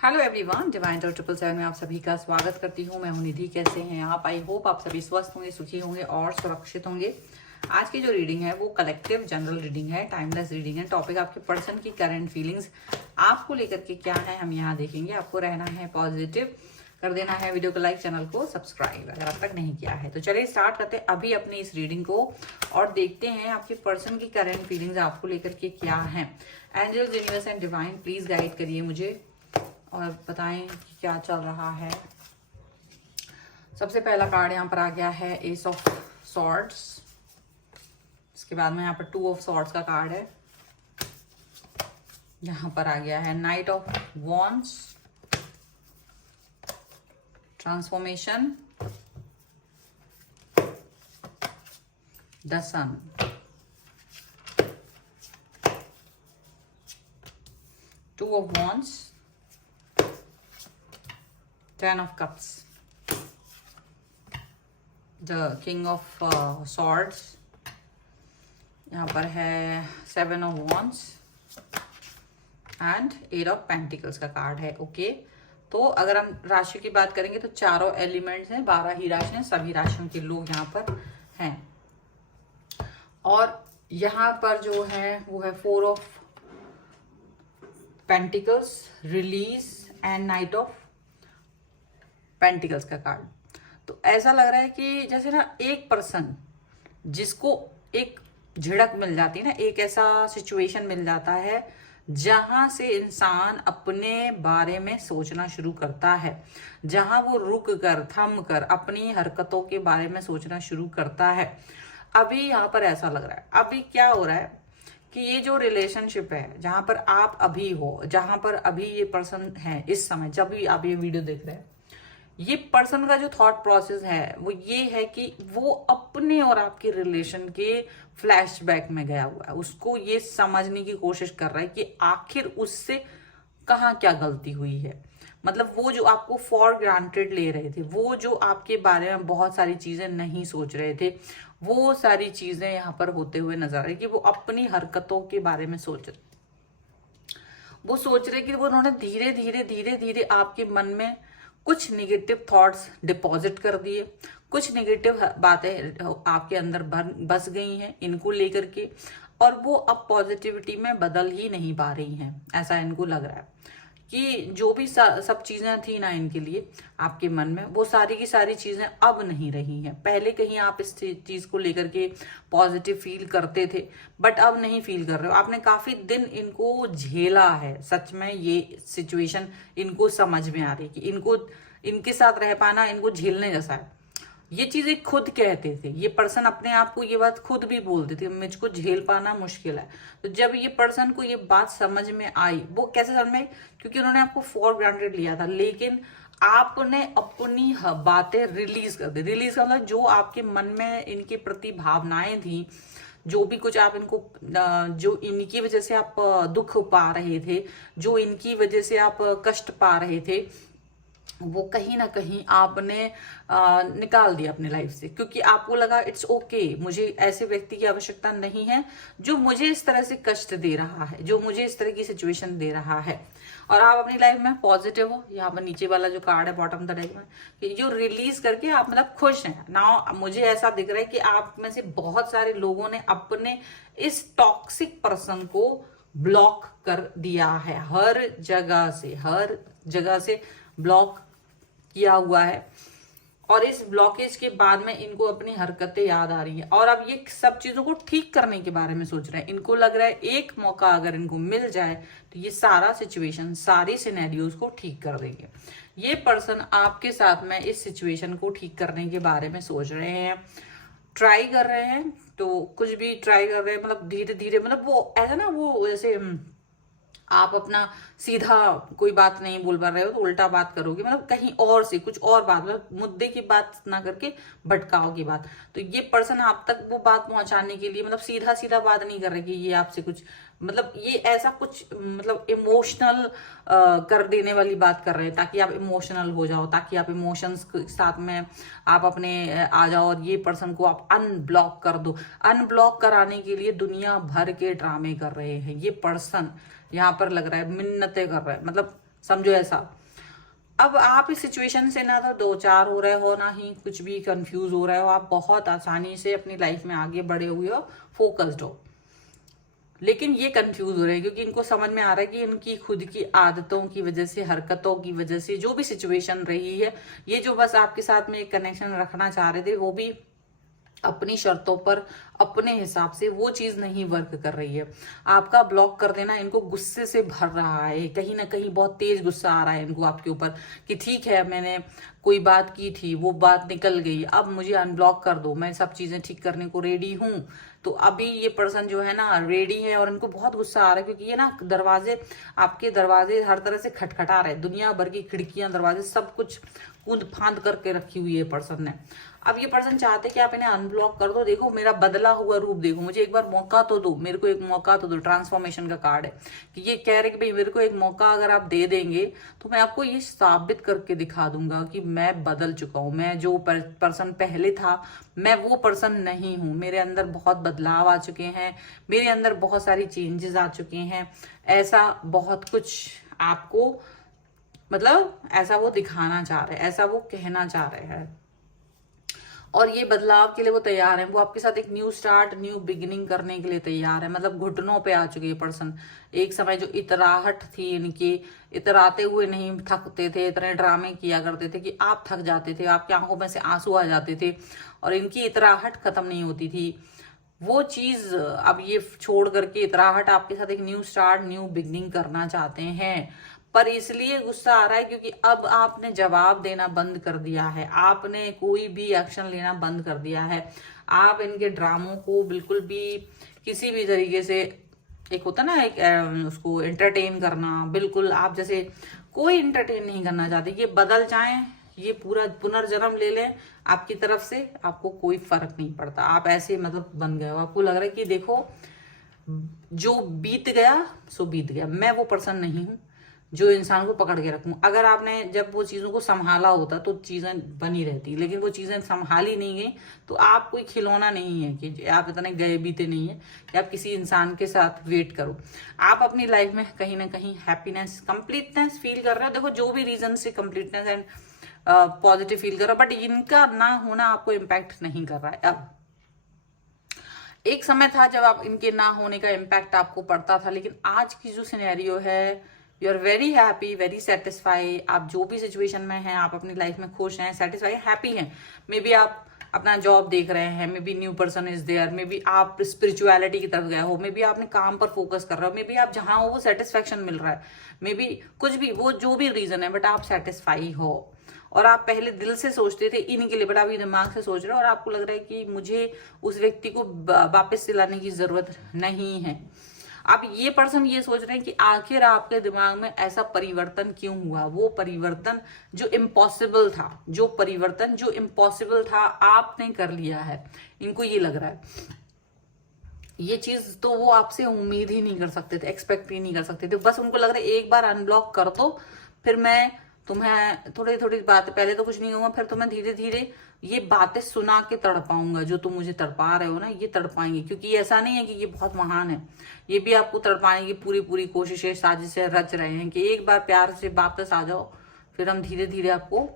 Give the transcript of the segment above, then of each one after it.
Hello everyone, divine talk 777 में आप सभी का स्वागत करती हूँ। मैं हूँ निधि। कैसे हैं आप? आई होप आप सभी स्वस्थ होंगे, सुखी होंगे और सुरक्षित होंगे। आज की जो रीडिंग है वो कलेक्टिव जनरल रीडिंग है, टाइमलेस रीडिंग है। टॉपिक आपके पर्सन की करंट फीलिंग्स आपको लेकर के क्या है हम यहाँ देखेंगे। आपको रहना है पॉजिटिव, कर देना है वीडियो को लाइक, चैनल को सब्सक्राइब अगर अब तक नहीं किया है। तो चलिए स्टार्ट करते हैं अभी अपनी इस रीडिंग को और देखते हैं आपके पर्सन की करंट फीलिंग्स आपको लेकर के क्या है। Angels, universe and divine please guide करिए मुझे और बताएं कि क्या चल रहा है। सबसे पहला कार्ड यहाँ पर आ गया है एस ऑफ सॉर्ड्स। इसके बाद में यहाँ पर 2 ऑफ सॉर्ड्स का कार्ड है। यहाँ पर आ गया है knight of wands, transformation, the sun, two of wands, 10 of cups, the king of swords, यहाँ पर है 7 of wands and 8 of pentacles का कार्ड है। ओके, तो अगर हम राशि की बात करेंगे तो चारों एलिमेंट्स हैं, 12 ही राशि हैं, सभी राशियों के लोग यहाँ पर हैं। और यहाँ पर जो है वो है 4 of pentacles, release and night of pentacles का कार्ड। तो ऐसा लग रहा है कि जैसे ना एक पर्सन जिसको एक झिड़क मिल जाती है ना, एक ऐसा सिचुएशन मिल जाता है जहां से इंसान अपने बारे में सोचना शुरू करता है, जहां वो रुक कर थम कर अपनी हरकतों के बारे में सोचना शुरू करता है। अभी यहाँ पर ऐसा लग रहा है, अभी क्या हो रहा है कि ये जो रिलेशनशिप है जहां पर आप अभी हो, जहां पर अभी ये पर्सन है इस समय जब भी आप ये वीडियो देख रहे हैं, ये पर्सन का जो थॉट प्रोसेस है वो ये है कि वो अपने और आपके रिलेशन के फ्लैशबैक में गया हुआ है। उसको ये समझने की कोशिश कर रहा है कि आखिर उससे कहाँ क्या गलती हुई है। मतलब वो जो आपको फॉर ग्रांटेड ले रहे थे, वो जो आपके बारे में बहुत सारी चीजें नहीं सोच रहे थे, वो सारी चीजें यहाँ पर होते हुए नजर आ रही कि वो अपनी हरकतों के बारे में सोच रहे, वो सोच रहे कि वो उन्होंने धीरे धीरे धीरे धीरे आपके मन में कुछ निगेटिव थॉट्स डिपॉजिट कर दिए, कुछ निगेटिव बातें आपके अंदर बस गई हैं इनको लेकर के, और वो अब पॉजिटिविटी में बदल ही नहीं पा रही हैं। ऐसा इनको लग रहा है कि जो भी सब चीजें थी ना इनके लिए आपके मन में, वो सारी की सारी चीजें अब नहीं रही हैं। पहले कहीं आप इस चीज को लेकर के पॉजिटिव फील करते थे, बट अब नहीं फील कर रहे हो। आपने काफी दिन इनको झेला है। सच में ये सिचुएशन इनको समझ में आ रही कि इनको इनके साथ रह पाना इनको झेलने जैसा है। ये चीजें खुद कहते थे, ये पर्सन अपने आप को ये बात खुद भी बोलते थे, मुझको झेल पाना मुश्किल है। तो जब ये पर्सन को ये बात समझ में आई, वो कैसे समझ में आई? क्योंकि उन्होंने आपको फॉर ग्रांटेड लिया था, लेकिन आपने अपनी बातें रिलीज कर दी। रिलीज का मतलब जो आपके मन में इनके प्रति भावनाएं थी, जो भी कुछ आप इनको, जो इनकी वजह से आप दुख पा रहे थे, जो इनकी वजह से आप कष्ट पा रहे थे, वो कहीं ना कहीं आपने निकाल दिया अपनी लाइफ से। क्योंकि आपको लगा इट्स ओके, मुझे ऐसे व्यक्ति की आवश्यकता नहीं है जो मुझे इस तरह से कष्ट दे रहा है, जो मुझे इस तरह की सिचुएशन दे रहा है। और आप अपनी लाइफ में पॉजिटिव हो। यहाँ पर नीचे वाला जो कार्ड है बॉटम द डेक में, कि जो रिलीज करके आप मतलब खुश हैं ना। मुझे ऐसा दिख रहा है कि आप में से बहुत सारे लोगों ने अपने इस टॉक्सिक पर्सन को ब्लॉक कर दिया है, हर जगह से ब्लॉक किया हुआ है। और इस ब्लॉकेज के बाद में इनको अपनी हरकतें याद आ रही है और अब ये सब चीजों को ठीक करने के बारे में सोच रहे हैं। इनको लग रहा है एक मौका अगर इनको मिल जाए तो ये सारा सिचुएशन, सारी सिनेरियोज को ठीक कर देंगे। ये पर्सन आपके साथ में इस सिचुएशन को ठीक करने के बारे में सोच रहे हैं, ट्राई कर रहे हैं। तो कुछ भी ट्राई कर रहे हैं, मतलब धीरे धीरे, मतलब वो ऐसा ना, वो जैसे आप अपना सीधा कोई बात नहीं बोल पा रहे हो तो उल्टा बात करोगे, मतलब कहीं और से कुछ और बात, मतलब मुद्दे की बात ना करके भटकाओ की बात। तो ये पर्सन आप तक वो बात पहुंचाने के लिए, मतलब सीधा सीधा बात नहीं कर रहे कि ये आपसे कुछ, मतलब ये ऐसा कुछ, मतलब इमोशनल कर देने वाली बात कर रहे हैं ताकि आप इमोशनल हो जाओ, ताकि आप इमोशंस के साथ में आप अपने आ जाओ और ये पर्सन को आप अनब्लॉक कर दो। अनब्लॉक कराने के लिए दुनिया भर के ड्रामे कर रहे हैं ये पर्सन। यहाँ पर लग रहा है मिन्नतें कर रहा है, मतलब समझो ऐसा। अब आप इस सिचुएशन से ना तो दो चार हो रहे हो, ना ही कुछ भी कंफ्यूज हो रहे हो, आप बहुत आसानी से अपनी लाइफ में आगे बढ़े हुए हो, फोकस्ड हो। लेकिन ये कंफ्यूज हो रहे हैं क्योंकि इनको समझ में आ रहा है कि इनकी खुद की आदतों की वजह से, हरकतों की वजह से, जो भी सिचुएशन रही है, ये जो बस आपके साथ में एक कनेक्शन रखना चाह रहे थे, वो भी अपनी शर्तों पर, अपने हिसाब से वो चीज नहीं वर्क कर रही है। आपका ब्लॉक कर देना इनको गुस्से से भर रहा है, कहीं ना कहीं बहुत तेज गुस्सा आ रहा है इनको आपके ऊपर कि ठीक है, मैंने कोई बात की थी, वो बात निकल गई, अब मुझे अनब्लॉक कर दो, मैं सब चीजें ठीक करने को रेडी हूं। तो अभी ये पर्सन जो है ना रेडी है और इनको बहुत गुस्सा आ रहा है क्योंकि ये ना दरवाजे, आपके दरवाजे हर तरह से खटखटा रहे, दुनिया भर की खिड़कियां, दरवाजे, सब कुछ कूद फांद करके रखी हुई है पर्सन ने। अब ये पर्सन चाहते कि आप इन्हें अनब्लॉक कर दो। देखो मेरा बदला हुआ रूप देखो, मुझे एक बार मौका तो दो, मेरे को एक मौका तो दो। ट्रांसफॉर्मेशन का कार्ड है कि ये कह रहे कि भाई मेरे को एक मौका अगर आप दे देंगे तो मैं आपको ये साबित करके दिखा दूंगा कि मैं बदल चुका हूं, मैं जो पर्सन पहले था मैं वो पर्सन नहीं हूं, मेरे अंदर बहुत बदलाव आ चुके हैं, मेरे अंदर बहुत सारी चेंजेस आ चुके हैं। ऐसा बहुत कुछ आपको, मतलब ऐसा वो दिखाना चाह रहे हैं, ऐसा वो कहना चाह रहे हैं। और ये बदलाव के लिए वो तैयार है, वो आपके साथ एक न्यू स्टार्ट, न्यू बिगिनिंग करने के लिए तैयार है। मतलब घुटनों पे आ चुके ये पर्सन। एक समय जो इतराहट थी इनकी, इतराते हुए नहीं थकते थे, इतने ड्रामे किया करते थे कि आप थक जाते थे, आपकी आंखों में से आंसू आ जाते थे और इनकी इतराहट खत्म नहीं होती थी। वो चीज अब ये छोड़ करके इतराहट आपके साथ एक न्यू स्टार्ट, न्यू बिगनिंग करना चाहते हैं। पर इसलिए गुस्सा आ रहा है क्योंकि अब आपने जवाब देना बंद कर दिया है, आपने कोई भी एक्शन लेना बंद कर दिया है। आप इनके ड्रामों को बिल्कुल भी किसी भी तरीके से, एक होता ना एक उसको एंटरटेन करना, बिल्कुल आप जैसे कोई एंटरटेन नहीं करना चाहते। ये बदल जाएं, ये पूरा पुनर्जन्म ले लें आपकी तरफ से, आपको कोई फर्क नहीं पड़ता। आप ऐसे मतलब बन गए हो, आपको लग रहा है कि देखो जो बीत गया सो बीत गया, मैं वो पर्सन नहीं हूं जो इंसान को पकड़ के रखूं। अगर आपने जब वो चीजों को संभाला होता तो चीजें बनी रहती, लेकिन वो चीजें संभाली नहीं गई तो आप कोई खिलौना नहीं है कि आप इतने गए बीते नहीं है कि आप किसी इंसान के साथ वेट करो। आप अपनी लाइफ में कहीं ना कहीं हैप्पीनेस, कंप्लीटनेस फील कर रहे हो। देखो जो भी रीजन से कंप्लीटनेस एंड पॉजिटिव फील कर रहे हो, बट इनका ना होना आपको इम्पैक्ट नहीं कर रहा है। अब एक समय था जब आप इनके ना होने का इम्पैक्ट आपको पड़ता था, लेकिन आज की जो सिनेरियो है, you are very happy, very satisfy. आप जो भी सिचुएशन में हैं, आप अपनी लाइफ में खुश हैं, सेटिस्फाई, हैप्पी हैं। मे बी आप अपना जॉब देख रहे हैं, maybe new person is there, maybe आप स्पिरिचुअलिटी की तरफ गए हो, मे बी आपने काम पर फोकस कर रहे हो, मे बी आप जहां हो वो सेटिस्फेक्शन मिल रहा है, मे बी कुछ भी, वो जो भी रीजन है, बट आप सेटिस्फाई हो। और आप पहले दिल से सोचते थे इन्हीं के लिए, बट आप ये दिमाग से सोच रहे हो और आपको लग रहा है कि मुझे उस व्यक्ति को वापस दिलाने की जरूरत नहीं है। आप ये पर्सन ये सोच रहे हैं कि आखिर आपके दिमाग में ऐसा परिवर्तन क्यों हुआ। वो परिवर्तन जो इम्पॉसिबल था, जो परिवर्तन जो इम्पॉसिबल था, आपने कर लिया है। इनको ये लग रहा है ये चीज तो वो आपसे उम्मीद ही नहीं कर सकते थे, एक्सपेक्ट ही नहीं कर सकते थे। बस उनको लग रहा है एक बार अनब्लॉक कर दो, फिर मैं तुम्हें थोड़ी थोड़ी बात, पहले तो कुछ नहीं होगा, फिर तुम्हें धीरे धीरे ये बातें सुना के तड़पाऊंगा। जो तुम मुझे तड़पा रहे हो ना, ये तड़पाएंगे, क्योंकि ऐसा नहीं है कि ये बहुत महान है, ये भी आपको तड़पाने की पूरी पूरी कोशिशें, साजिशें रच रहे हैं कि एक बार प्यार से वापस आ जाओ, फिर हम धीरे धीरे आपको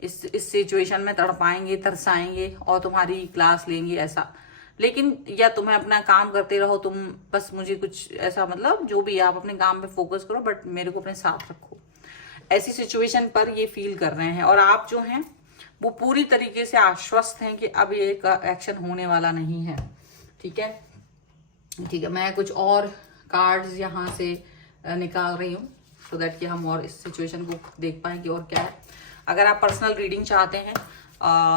इस सिचुएशन में तड़पाएंगे, तरसाएंगे और तुम्हारी क्लास लेंगे, ऐसा। लेकिन या तुम्हें अपना काम करते रहो, तुम बस मुझे कुछ ऐसा, मतलब जो भी, आप अपने काम पे फोकस करो बट मेरे को अपने साथ रखो, ऐसी सिचुएशन पर ये फील कर रहे हैं। और आप जो हैं वो पूरी तरीके से आश्वस्त हैं कि अब ये एक्शन होने वाला नहीं है। ठीक है, ठीक है, मैं कुछ और कार्ड्स यहाँ से निकाल रही हूँ सो दैट कि हम और इस सिचुएशन को देख पाएं कि और क्या है। अगर आप पर्सनल रीडिंग चाहते हैं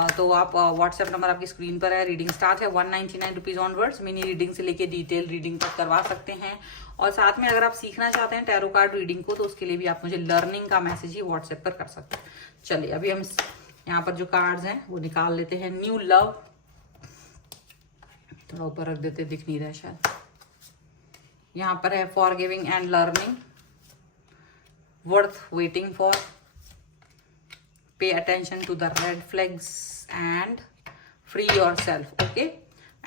तो आप व्हाट्सएप नंबर आपकी स्क्रीन पर है। रीडिंग स्टार्ट है 199 रुपीज ऑनवर्ड्स। मिनी रीडिंग से लेके डिटेल रीडिंग तक करवा सकते हैं। और साथ में अगर आप सीखना चाहते हैं टैरो कार्ड रीडिंग को, तो उसके लिए भी आप मुझे लर्निंग का मैसेज ही व्हाट्सएप पर कर सकते हैं। चलिए अभी हम यहाँ पर जो कार्ड्स हैं वो निकाल लेते हैं। न्यू लव, थोड़ा ऊपर रख देते, दिख नहीं रहा शायद। यहाँ पर है forgiving and learning, worth waiting for, pay attention to the red flags and free yourself. Okay,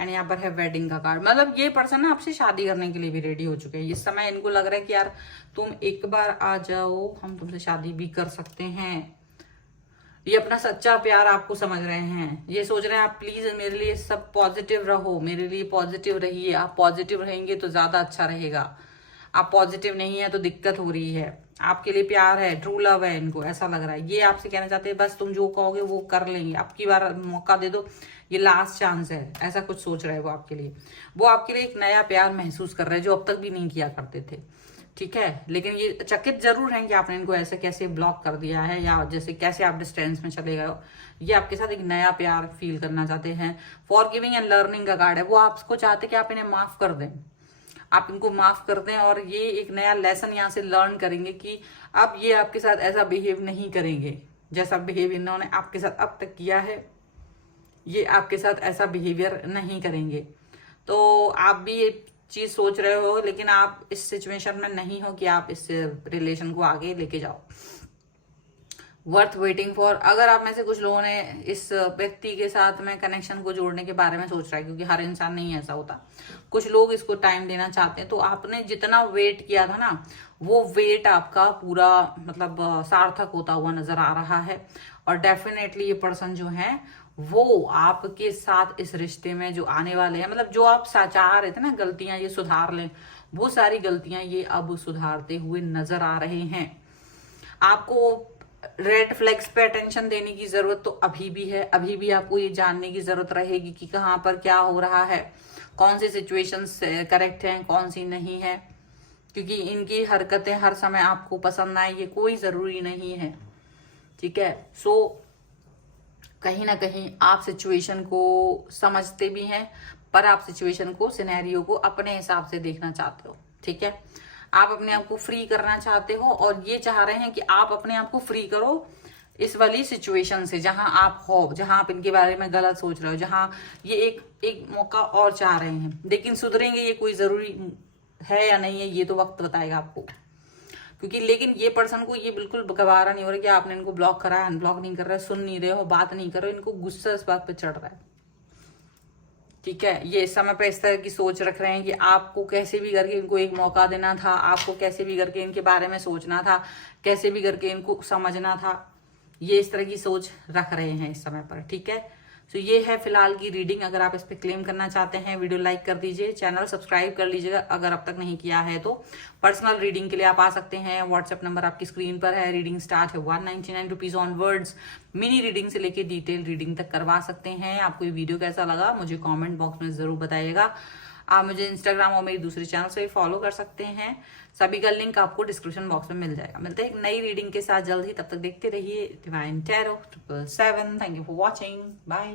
and यहाँ पर है वेडिंग का कार्ड। मतलब ये पर्सन ना आपसे शादी करने के लिए भी रेडी हो चुके हैं। इस समय इनको लग रहा है कि यार तुम एक बार आ जाओ, हम तुमसे शादी भी कर सकते हैं। ये अपना सच्चा प्यार आपको समझ रहे हैं। ये सोच रहे हैं आप प्लीज मेरे लिए सब पॉजिटिव रहो, मेरे लिए पॉजिटिव रहिए। आप पॉजिटिव रहेंगे तो ज्यादा अच्छा रहेगा। आप पॉजिटिव नहीं है तो दिक्कत हो रही है। आपके लिए प्यार है, ट्रू लव है, इनको ऐसा लग रहा है। ये आपसे कहना चाहते हैं बस तुम जो कहोगे वो कर लेंगे, अब की बार मौका दे दो, ये लास्ट चांस है, ऐसा कुछ सोच रहे हैं वो आपके लिए। वो आपके लिए एक नया प्यार महसूस कर रहे हैं जो अब तक भी नहीं किया करते थे, ठीक है। लेकिन ये चकित जरूर हैं कि आपने इनको ऐसे कैसे ब्लॉक कर दिया है, या जैसे कैसे आप डिस्टेंस में चले गए हो। ये आपके साथ एक नया प्यार फील करना चाहते हैं। फॉरगिविंग एंड लर्निंग का कार्ड है। वो आपको चाहते कि आप इन्हें माफ कर दें, आप इनको माफ कर दें, और ये एक नया लेसन यहाँ से लर्न करेंगे कि अब ये आपके साथ ऐसा बिहेव नहीं करेंगे जैसा बिहेव इन्होंने आपके साथ अब तक किया है। ये आपके साथ ऐसा बिहेवियर नहीं करेंगे। तो आप भी ये चीज सोच रहे हो, लेकिन आप इस सिचुएशन में नहीं हो कि आप इस रिलेशन को आगे लेके जाओ। Worth waiting for. अगर आप में से कुछ लोगों ने इस व्यक्ति के साथ में कनेक्शन को जोड़ने के बारे में सोच रहा है, क्योंकि हर इंसान नहीं ऐसा होता, कुछ लोग इसको टाइम देना चाहते हैं, तो आपने जितना वेट किया था ना, वो वेट आपका पूरा मतलब सार्थक होता हुआ नजर आ रहा है। और डेफिनेटली ये पर्सन जो है वो आपके साथ इस रिश्ते में जो आने वाले हैं, मतलब जो आप चाह रहे थे ना गलतियां ये सुधार लें, वो सारी गलतियां ये अब सुधारते हुए नजर आ रहे हैं। आपको रेड फ्लैग्स पे अटेंशन देने की जरूरत तो अभी भी है। अभी भी आपको ये जानने की जरूरत रहेगी कि कहाँ पर क्या हो रहा है, कौन सी सिचुएशंस करेक्ट हैं, कौन सी नहीं है, क्योंकि इनकी हरकतें हर समय आपको पसंद आए ये कोई जरूरी नहीं है, ठीक है। सो कहीं ना कहीं आप सिचुएशन को समझते भी हैं, पर आप सिचुएशन को, सिनेरियो को अपने हिसाब से देखना चाहते हो, ठीक है। आप अपने आप को फ्री करना चाहते हो, और ये चाह रहे हैं कि आप अपने आप को फ्री करो इस वाली सिचुएशन से जहां आप हो, जहां आप इनके बारे में गलत सोच रहे हो, जहां ये एक मौका और चाह रहे हैं। लेकिन सुधरेंगे ये कोई जरूरी है या नहीं है, ये तो वक्त बताएगा आपको। क्योंकि लेकिन ये पर्सन को ये बिल्कुल गवारा नहीं हो रहा कि आपने इनको ब्लॉक करा है, अनब्लॉक नहीं कर रहे, सुन नहीं रहे हो, बात नहीं कर रहे हो। इनको गुस्सा इस बात पे चढ़ रहा है, ठीक है। ये इस समय पे इस तरह की सोच रख रहे हैं कि आपको कैसे भी करके इनको एक मौका देना था, आपको कैसे भी करके इनके बारे में सोचना था, कैसे भी करके इनको समझना था। ये इस तरह की सोच रख रहे हैं इस समय पर, ठीक है। तो ये है फिलहाल की रीडिंग। अगर आप इस पे क्लेम करना चाहते हैं, वीडियो लाइक कर दीजिए, चैनल सब्सक्राइब कर लीजिएगा अगर अब तक नहीं किया है तो। पर्सनल रीडिंग के लिए आप आ सकते हैं, व्हाट्सएप नंबर आपकी स्क्रीन पर है। रीडिंग स्टार्ट है 199 रुपीज ऑनवर्ड्स। मिनी रीडिंग से लेके डिटेल रीडिंग तक करवा सकते हैं। आपको ये वीडियो कैसा लगा मुझे कॉमेंट बॉक्स में जरूर बताइएगा। आप मुझे इंस्टाग्राम और मेरी दूसरे चैनल से भी फॉलो कर सकते हैं, सभी का लिंक आपको डिस्क्रिप्शन बॉक्स में मिल जाएगा। मिलते हैं एक नई रीडिंग के साथ जल्द ही, तब तक देखते रहिए divine tarot 777। Thank you for watching, bye.